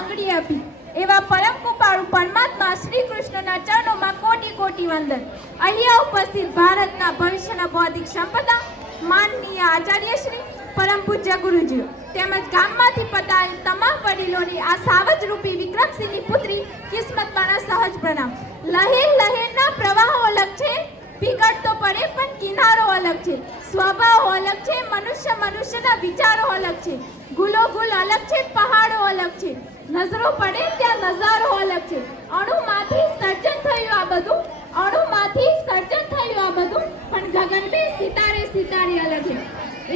આંગળી આપી એવા પરમ કૃપાળુ પરમાત્મા શ્રી કૃષ્ણના ચરણોમાં કોટી કોટી વંદન. અહીંયા ઉપસ્થિત ભારતના ભવિષ્યના બૌદ્ધિક સંપદા માનનીય આચાર્યશ્રી પરમ પૂજ્ય ગુરુજીઓ તેમજ ગામમાંથી પધારેલ તમામ વડીલોની આ સાવજરૂપી વિક્રમસિંહની પુત્રી કિસ્મતમાંના સહજ પ્રણામ. લહેર લહેરના પ્રવાહો અલગ છે, પીગળ તો પડે પણ કિનારો અલગ છે, સ્વભાવ અલગ છે, મનુષ્યના વિચારો અલગ છે, ગુલો ગુલ અલગ છે, પહાડો અલગ છે, નજરો પડે ત્યાં નજારો અલગ છે. અણુમાંથી સર્જન થયું આ બધું, અણુમાંથી સર્જન થયું આ બધું, પણ ગગનમે સિતારે સિતારે અલગ છે.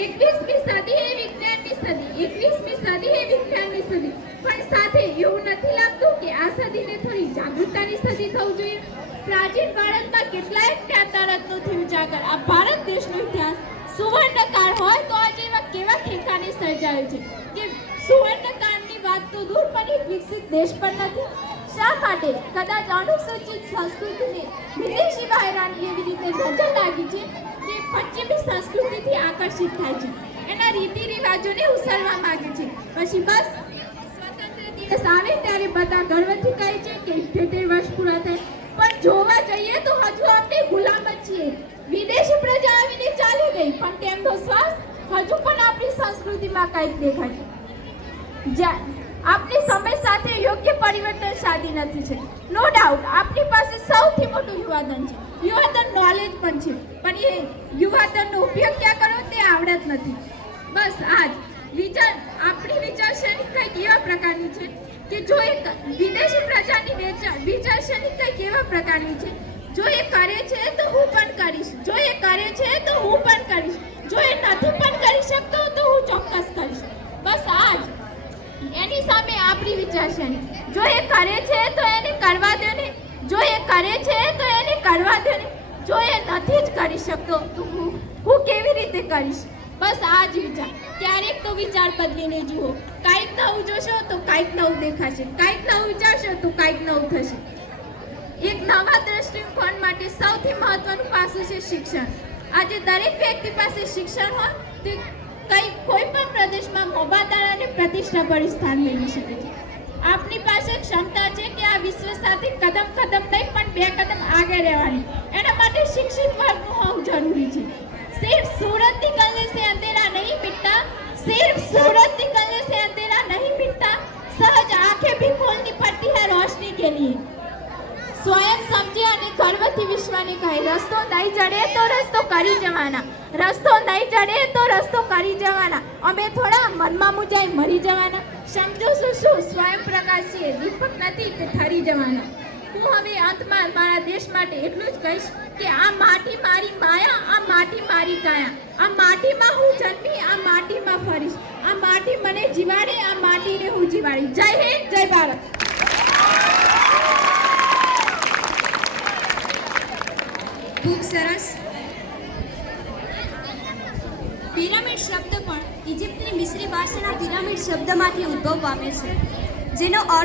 21મી સદી એ વિજ્ઞાનની સદી, 21મી સદી એ વિજ્ઞાનની સદી, પણ સાથે એવું નથી લાગતું કે આ સદીને થોડી જાગૃતતાની સદી થવું જોઈએ. પ્રાચીન ભારતમાં કેટલાય જ્ઞાતારત્નોથી ઉજાગર આ ભારત દેશનો ઇતિહાસ સુવર્ણકાળ હોય તો આજે એવા કેવા ઠેકાણે સર્જાયું છે કે સુવર્ણકાળની વાત તો દૂર પણ એક વિકસિત દેશ પણ નથી. શા માટે? કદાચ અનુસૂચિત સંસ્કૃતિને વિદેશી વાયરાની એવી રીતે નજર લાગી છે કે પશ્ચિમી સંસ્કૃતિથી આકર્ષિત થાય છે, એના રીતિ રિવાજોને ઉસરવા માંગે છે. પછી બસ સ્વતંત્ર દિવસ આવે ત્યારે બધા ગર્વથી કહે છે કે 78 વર્ષ પૂરા થાય, પણ જોવા જઈએ તો હજુ આપણે ગુલામ જ છીએ. વિદેશી પ્રજા આવીને ચાલી ગઈ પણ તેમનો શ્વાસ હજુ પણ આપણી સંસ્કૃતિમાં કંઈક દેખાય. આપણી સમય સાથે યોગ્ય પરિવર્તન સાધી નથી છે. નો ડાઉટ આપણી પાસે સૌથી મોટું યુવાધન છે, યુવાધન નોલેજ પણ છે, પણ એ યુવાધનનો ઉપયોગ ક્યાં કરો તે આવડત નથી. બસ આ જ આપણી વિચારસરણી કંઈક એવા પ્રકારની છે કે જો એક વિદેશી પ્રજાની વિચારસરણી કંઈક એવા પ્રકારની છે, જો એ કરે છે તો હું પણ કરીશ, જો એ કરે છે તો હું પણ કરીશ, જો એ નથી પણ કરી શકતો તો હું ચોક્કસ કરીશ. બસ આ જ એની સામે આપણી વિચારસરણી, જો એ કરે છે તો એને કરવા દો ને, જો એ કરે છે તો એને કરવા દો ને, જો એ નથી જ કરી શકતો તો હું કેવી રીતે કરીશ. બસ આ જ વિચાર. ક્યારેક તો વિચાર બદલીને જુઓ, કાંઈક નવું જોશો તો કાંઈક નવું દેખાશે, કાંઈક નવું વિચારશો તો કાંઈક નવું થશે. એક નવા દ્રષ્ટિકોણ માટે સૌથી મહત્વનું પાસું છે શિક્ષણ. આજે દરેક વ્યક્તિ પાસે શિક્ષણ હોય તે કોઈ પણ પ્રદેશમાં મોભાદાર અને પ્રતિષ્ઠાભર્યું સ્થાન મેળવી શકે છે. આપની પાસે ક્ષમતા છે કે આ વિશ્વ સાથે કદમ નહીં પણ 2 કદમ આગળ રહેવાની. એના માટે શિક્ષિત વર્ગનું હોવું જરૂરી છે. सिर्फ सूरत निकलने से अंधेरा नहीं मिटता, सिर्फ सूरत निकलने से अंधेरा नहीं मिटता, सहज आंखें भी खोलनी पड़ती है रोशनी के लिए. स्वयं समझे અને ગર્વથી વિશ્વને કહે, રસ્તો નહીં જડે તો રસ્તો કરી જવાના, રસ્તો નહીં જડે તો રસ્તો કરી જવાના, અમે થોડા મનમાં મુજાઈ મરી જવાના. સમજો શું સ્વયં પ્રકાશ છે, દીપક નથી તે ઠરી જવાના. હું હવે અંતમાં મારા દેશ માટે એટલું જ કહીશ કે આ માટી મારી માયા, આ માટી મારી કાયા, આ માટીમાં હું જન્મી, આ માટીમાં ફરીશ, આ માટી મને જીવાડે, આ માટીને હું જીવાડી. જય હિન્દ, જય ભારત. ખૂબ સરસ. પિરામિડ શબ્દ પણ ઇજિપ્તની મિસ્રી ભાષાના પિરામિડ શબ્દમાંથી ઉદ્ભવ પામે છે, જેનો અર્થ